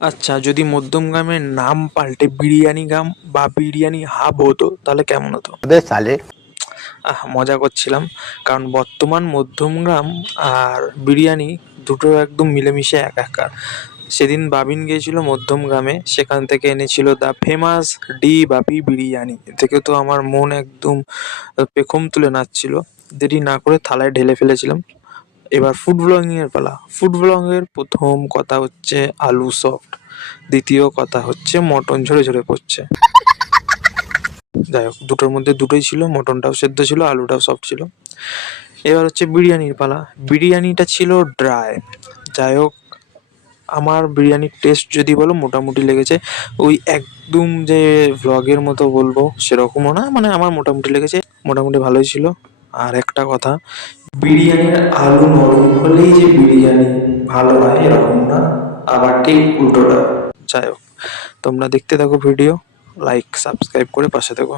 আচ্ছা যদি মধ্যমগ্রামের নাম পাল্টে বিরিয়ানি গ্রাম বা বিরিয়ানি হাব হতো তাহলে কেমন হতো? তাহলে আহ মজা করছিলাম কারণ বর্তমান মধ্যমগ্রাম আর বিরিয়ানি দুটো একদম মিলেমিশে এক একার সেদিন বাবিন গিয়েছিল মধ্যমগ্রামে সেখান থেকে এনেছিল the famous D Bapi biryani. থেকে তো আমার মন একদম পেখম তুলে নাচছিল। দেরি না করে থালায় ঢেলে ফেলেছিলাম। এবার ফুড ব্লগিং এর পালা। ফুড ব্লগ এর প্রথম কথা হচ্ছে আলু সফট দ্বিতীয় কথা হচ্ছে মটন ঝরে ঝরে পড়ছে। যাই হোক দুটোর মধ্যে দুটোই ছিল, মটনটাও সেদ্ধ ছিল, আলুটাও সফট ছিল। এবার হচ্ছে বিরিয়ানির পালা। বিরিয়ানিটা ছিল ড্রাই যাই হোক আমার বিরিয়ানির টেস্ট যদি বলো, মোটামুটি লেগেছে। ওই একদম যে ভ্লগের মতো বলব, সেরকমও না। মানে আমার মোটামুটি লেগেছে। মোটামুটি ভালোই ছিল। আর একটা কথা, বিরিয়ানির আলু নরম হলেই যে বিরিয়ানি ভালো হয় এরকম না, আবার ঠিক উল্টোটা। যাই হোক, তোমরা দেখতে থাকো ভিডিও লাইক সাবস্ক্রাইব করে পাশে থাকো।